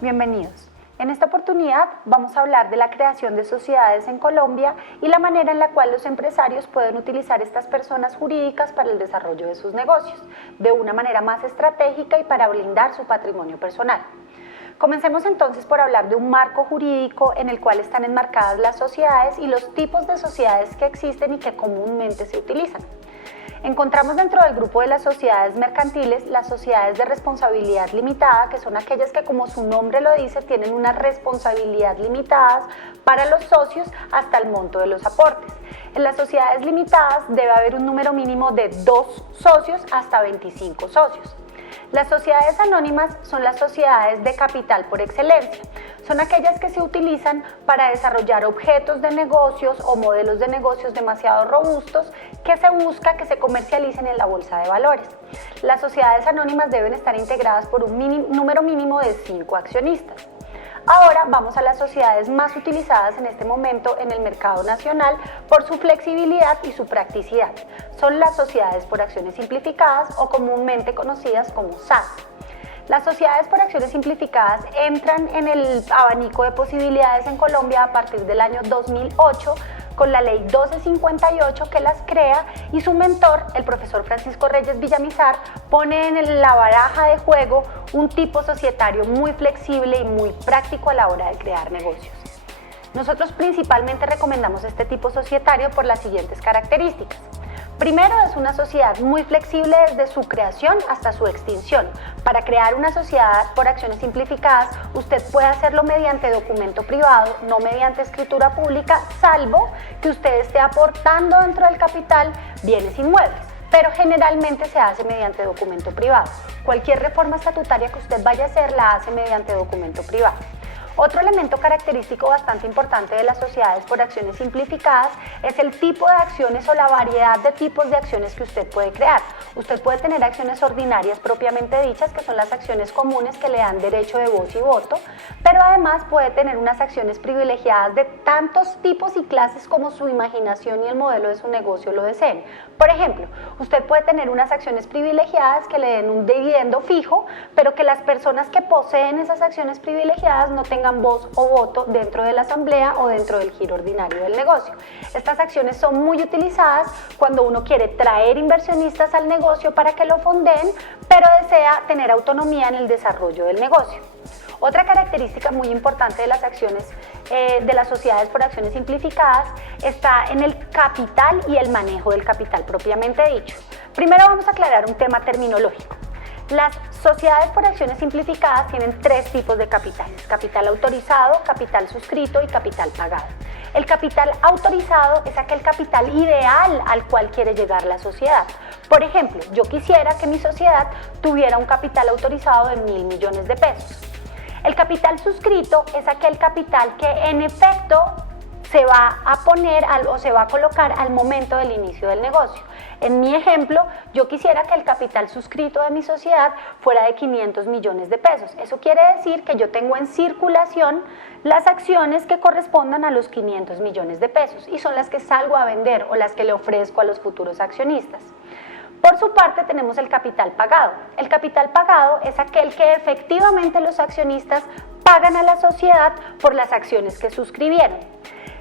Bienvenidos. En esta oportunidad vamos a hablar de la creación de sociedades en Colombia y la manera en la cual los empresarios pueden utilizar estas personas jurídicas para el desarrollo de sus negocios, de una manera más estratégica y para blindar su patrimonio personal. Comencemos entonces por hablar de un marco jurídico en el cual están enmarcadas las sociedades y los tipos de sociedades que existen y que comúnmente se utilizan. Encontramos dentro del grupo de las sociedades mercantiles las sociedades de responsabilidad limitada, que son aquellas que, como su nombre lo dice, tienen una responsabilidad limitada para los socios hasta el monto de los aportes. En las sociedades limitadas debe haber un número mínimo de 2 socios hasta 25 socios. Las sociedades anónimas son las sociedades de capital por excelencia. Son aquellas que se utilizan para desarrollar objetos de negocios o modelos de negocios demasiado robustos que se busca que se comercialicen en la bolsa de valores. Las sociedades anónimas deben estar integradas por un número mínimo de 5 accionistas. Ahora vamos a las sociedades más utilizadas en este momento en el mercado nacional por su flexibilidad y su practicidad. Son las sociedades por acciones simplificadas o comúnmente conocidas como SAS. Las sociedades por acciones simplificadas entran en el abanico de posibilidades en Colombia a partir del año 2008 con la ley 1258 que las crea, y su mentor, el profesor Francisco Reyes Villamizar, pone en la baraja de juego un tipo societario muy flexible y muy práctico a la hora de crear negocios. Nosotros principalmente recomendamos este tipo societario por las siguientes características. Primero, es una sociedad muy flexible desde su creación hasta su extinción. Para crear una sociedad por acciones simplificadas, usted puede hacerlo mediante documento privado, no mediante escritura pública, salvo que usted esté aportando dentro del capital bienes inmuebles, pero generalmente se hace mediante documento privado. Cualquier reforma estatutaria que usted vaya a hacer la hace mediante documento privado. Otro elemento característico bastante importante de las sociedades por acciones simplificadas es el tipo de acciones o la variedad de tipos de acciones que usted puede crear. Usted puede tener acciones ordinarias propiamente dichas, que son las acciones comunes que le dan derecho de voz y voto, pero además puede tener unas acciones privilegiadas de tantos tipos y clases como su imaginación y el modelo de su negocio lo deseen. Por ejemplo, usted puede tener unas acciones privilegiadas que le den un dividendo fijo, pero que las personas que poseen esas acciones privilegiadas no tengan voz o voto dentro de la asamblea o dentro del giro ordinario del negocio. Estas acciones son muy utilizadas cuando uno quiere traer inversionistas al negocio para que lo fondeen, pero desea tener autonomía en el desarrollo del negocio. Otra característica muy importante de las acciones de las sociedades por acciones simplificadas está en el capital y el manejo del capital propiamente dicho. Primero vamos a aclarar un tema terminológico. Las sociedades por acciones simplificadas tienen 3 tipos de capitales: capital autorizado, capital suscrito y capital pagado. El capital autorizado es aquel capital ideal al cual quiere llegar la sociedad. Por ejemplo, yo quisiera que mi sociedad tuviera un capital autorizado de 1.000 millones de pesos. El capital suscrito es aquel capital que en efecto se va a poner o se va a colocar al momento del inicio del negocio. En mi ejemplo, yo quisiera que el capital suscrito de mi sociedad fuera de 500 millones de pesos. Eso quiere decir que yo tengo en circulación las acciones que correspondan a los 500 millones de pesos y son las que salgo a vender o las que le ofrezco a los futuros accionistas. Por su parte tenemos el capital pagado. El capital pagado es aquel que efectivamente los accionistas pagan a la sociedad por las acciones que suscribieron.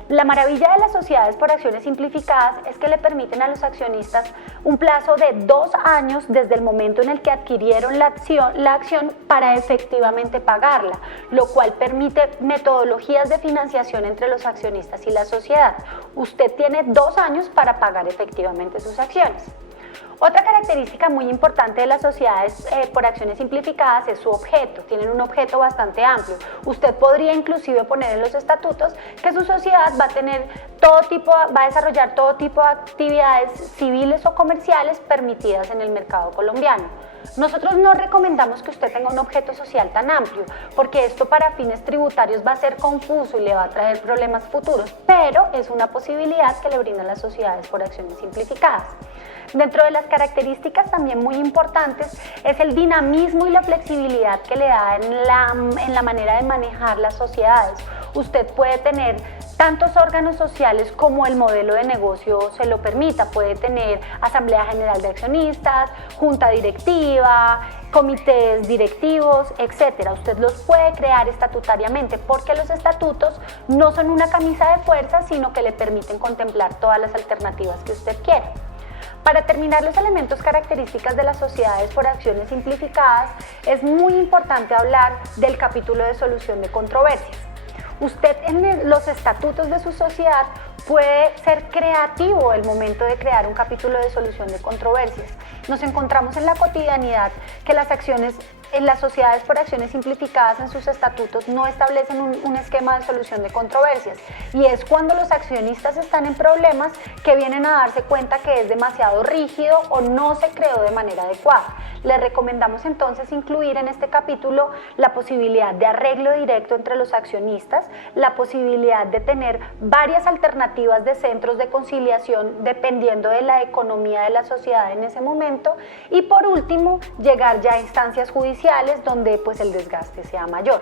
La maravilla de las sociedades por acciones simplificadas es que le permiten a los accionistas un plazo de 2 años desde el momento en el que adquirieron la acción para efectivamente pagarla, lo cual permite metodologías de financiación entre los accionistas y la sociedad. Usted tiene 2 años para pagar efectivamente sus acciones. Otra característica muy importante de las sociedades por acciones simplificadas es su objeto. Tienen un objeto bastante amplio. Usted podría inclusive poner en los estatutos que su sociedad va a desarrollar todo tipo de actividades civiles o comerciales permitidas en el mercado colombiano. Nosotros no recomendamos que usted tenga un objeto social tan amplio, porque esto para fines tributarios va a ser confuso y le va a traer problemas futuros, pero es una posibilidad que le brindan las sociedades por acciones simplificadas. Dentro de las características también muy importantes es el dinamismo y la flexibilidad que le da en la manera de manejar las sociedades. usted puede tener tantos órganos sociales como el modelo de negocio se lo permita. Puede tener asamblea general de accionistas, junta directiva, comités directivos, etcétera. Usted los puede crear estatutariamente porque los estatutos no son una camisa de fuerza, sino que le permiten contemplar todas las alternativas que usted quiera. Para terminar los elementos características de las sociedades por acciones simplificadas, es muy importante hablar del capítulo de solución de controversias. Usted en los estatutos de su sociedad puede ser creativo el momento de crear un capítulo de solución de controversias. Nos encontramos en la cotidianidad que las acciones en las sociedades por acciones simplificadas en sus estatutos no establecen un esquema de solución de controversias, y es cuando los accionistas están en problemas que vienen a darse cuenta que es demasiado rígido o no se creó de manera adecuada. Les recomendamos entonces incluir en este capítulo la posibilidad de arreglo directo entre los accionistas, la posibilidad de tener varias alternativas de centros de conciliación dependiendo de la economía de la sociedad en ese momento, y por último llegar ya a instancias judiciales donde pues el desgaste sea mayor.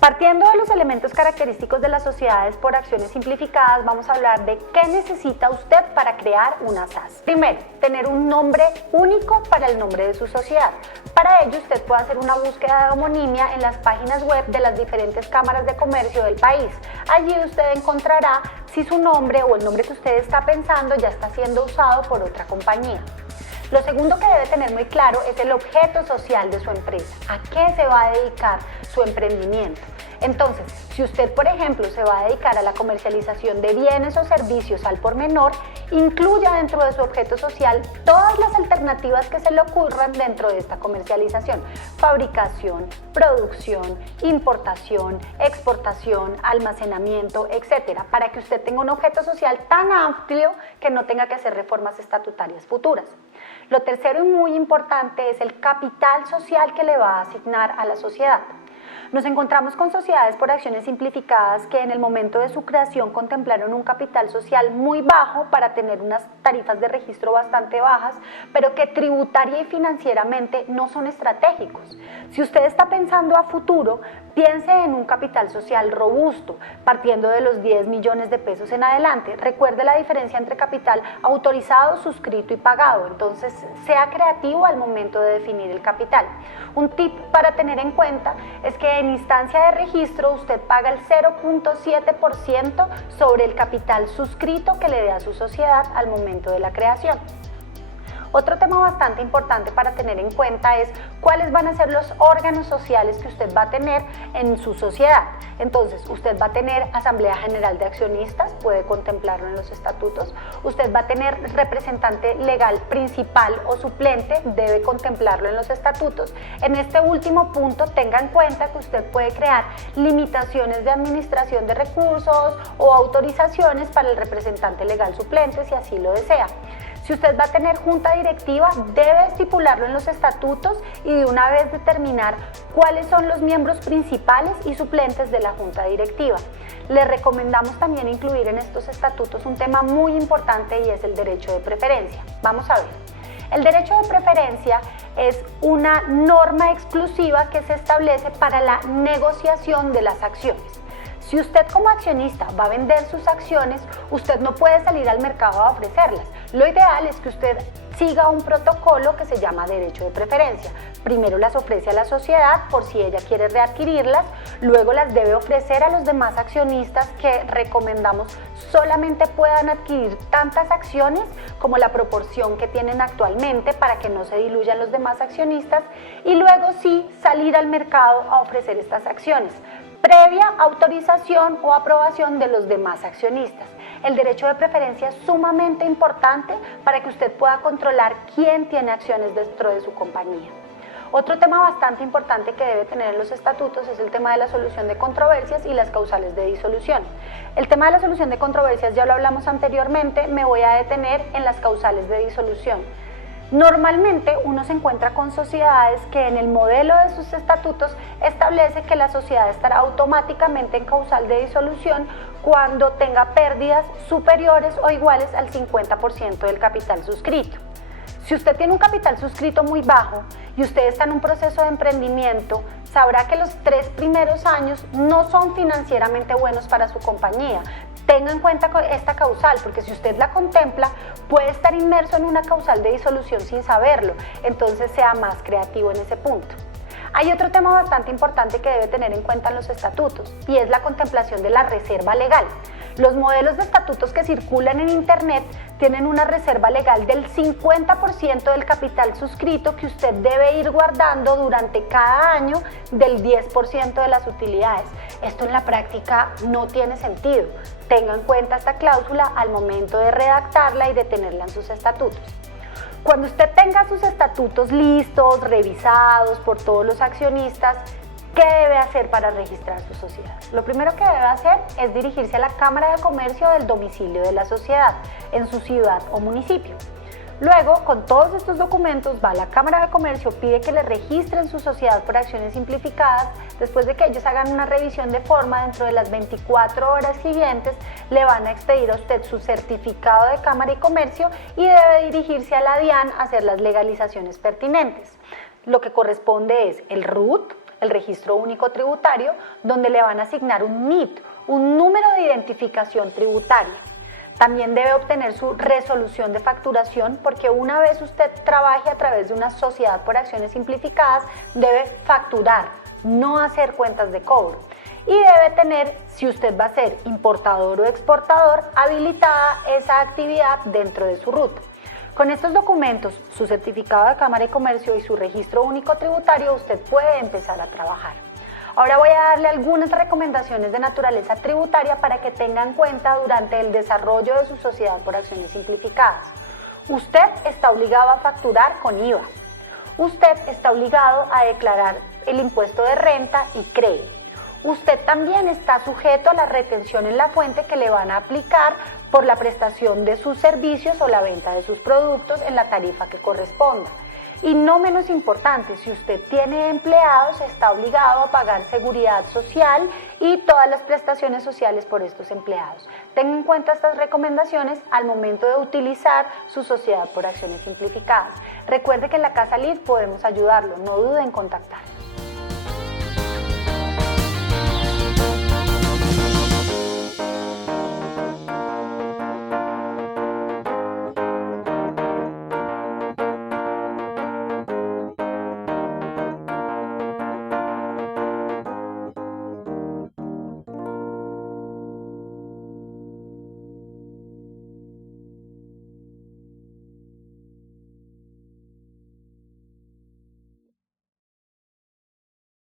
Partiendo de los elementos característicos de las sociedades por acciones simplificadas, vamos a hablar de qué necesita usted para crear una SAS. Primero, tener un nombre único para el nombre de su sociedad. Para ello, usted puede hacer una búsqueda de homonimia en las páginas web de las diferentes cámaras de comercio del país. Allí usted encontrará si su nombre o el nombre que usted está pensando ya está siendo usado por otra compañía. Lo segundo que debe tener muy claro es el objeto social de su empresa. ¿A qué se va a dedicar su emprendimiento? Entonces, si usted, por ejemplo, se va a dedicar a la comercialización de bienes o servicios al por menor, incluya dentro de su objeto social todas las alternativas que se le ocurran dentro de esta comercialización: fabricación, producción, importación, exportación, almacenamiento, etcétera, para que usted tenga un objeto social tan amplio que no tenga que hacer reformas estatutarias futuras. Lo tercero y muy importante es el capital social que le va a asignar a la sociedad. Nos encontramos con sociedades por acciones simplificadas que en el momento de su creación contemplaron un capital social muy bajo para tener unas tarifas de registro bastante bajas, pero que tributaria y financieramente no son estratégicos. Si usted está pensando a futuro, piense en un capital social robusto, partiendo de los 10 millones de pesos en adelante. Recuerde la diferencia entre capital autorizado, suscrito y pagado, entonces sea creativo al momento de definir el capital. Un tip para tener en cuenta es que en instancia de registro usted paga el 0.7% sobre el capital suscrito que le dé a su sociedad al momento de la creación. Otro tema bastante importante para tener en cuenta es cuáles van a ser los órganos sociales que usted va a tener en su sociedad. Entonces, usted va a tener asamblea general de accionistas, puede contemplarlo en los estatutos. Usted va a tener representante legal principal o suplente, debe contemplarlo en los estatutos. En este último punto, tenga en cuenta que usted puede crear limitaciones de administración de recursos o autorizaciones para el representante legal suplente si así lo desea. Si usted va a tener junta directiva, debe estipularlo en los estatutos y de una vez determinar cuáles son los miembros principales y suplentes de la junta directiva. Le recomendamos también incluir en estos estatutos un tema muy importante y es el derecho de preferencia. Vamos a ver. El derecho de preferencia es una norma exclusiva que se establece para la negociación de las acciones. Si usted como accionista va a vender sus acciones, usted no puede salir al mercado a ofrecerlas. Lo ideal es que usted siga un protocolo que se llama derecho de preferencia. Primero las ofrece a la sociedad por si ella quiere readquirirlas, luego las debe ofrecer a los demás accionistas que recomendamos solamente puedan adquirir tantas acciones como la proporción que tienen actualmente para que no se diluyan los demás accionistas, y luego sí salir al mercado a ofrecer estas acciones, previa autorización o aprobación de los demás accionistas. El derecho de preferencia es sumamente importante para que usted pueda controlar quién tiene acciones dentro de su compañía. Otro tema bastante importante que debe tener en los estatutos es el tema de la solución de controversias y las causales de disolución. El tema de la solución de controversias ya lo hablamos anteriormente, me voy a detener en las causales de disolución. Normalmente uno se encuentra con sociedades que en el modelo de sus estatutos establece que la sociedad estará automáticamente en causal de disolución cuando tenga pérdidas superiores o iguales al 50% del capital suscrito. Si usted tiene un capital suscrito muy bajo y usted está en un proceso de emprendimiento, sabrá que los 3 primeros años no son financieramente buenos para su compañía. Tenga en cuenta esta causal, porque si usted la contempla, puede estar inmerso en una causal de disolución sin saberlo, entonces sea más creativo en ese punto. Hay otro tema bastante importante que debe tener en cuenta en los estatutos, y es la contemplación de la reserva legal. Los modelos de estatutos que circulan en Internet tienen una reserva legal del 50% del capital suscrito que usted debe ir guardando durante cada año del 10% de las utilidades. Esto en la práctica no tiene sentido. Tenga en cuenta esta cláusula al momento de redactarla y de tenerla en sus estatutos. Cuando usted tenga sus estatutos listos, revisados por todos los accionistas, ¿qué debe hacer para registrar su sociedad? Lo primero que debe hacer es dirigirse a la Cámara de Comercio del domicilio de la sociedad, en su ciudad o municipio. Luego, con todos estos documentos, va a la Cámara de Comercio, pide que le registren su sociedad por acciones simplificadas. Después de que ellos hagan una revisión de forma, dentro de las 24 horas siguientes, le van a expedir a usted su certificado de Cámara y Comercio y debe dirigirse a la DIAN a hacer las legalizaciones pertinentes. Lo que corresponde es el RUT, el Registro Único Tributario, donde le van a asignar un NIT, un número de identificación tributaria. También debe obtener su resolución de facturación, porque una vez usted trabaje a través de una sociedad por acciones simplificadas, debe facturar, no hacer cuentas de cobro. Y debe tener, si usted va a ser importador o exportador, habilitada esa actividad dentro de su ruta. Con estos documentos, su certificado de Cámara y Comercio y su registro único tributario, usted puede empezar a trabajar. Ahora voy a darle algunas recomendaciones de naturaleza tributaria para que tenga en cuenta durante el desarrollo de su sociedad por acciones simplificadas. Usted está obligado a facturar con IVA. Usted está obligado a declarar el impuesto de renta y CREI. Usted también está sujeto a la retención en la fuente que le van a aplicar por la prestación de sus servicios o la venta de sus productos en la tarifa que corresponda. Y no menos importante, si usted tiene empleados, está obligado a pagar seguridad social y todas las prestaciones sociales por estos empleados. Tenga en cuenta estas recomendaciones al momento de utilizar su sociedad por acciones simplificadas. Recuerde que en la Casa LID podemos ayudarlo, no dude en contactarnos.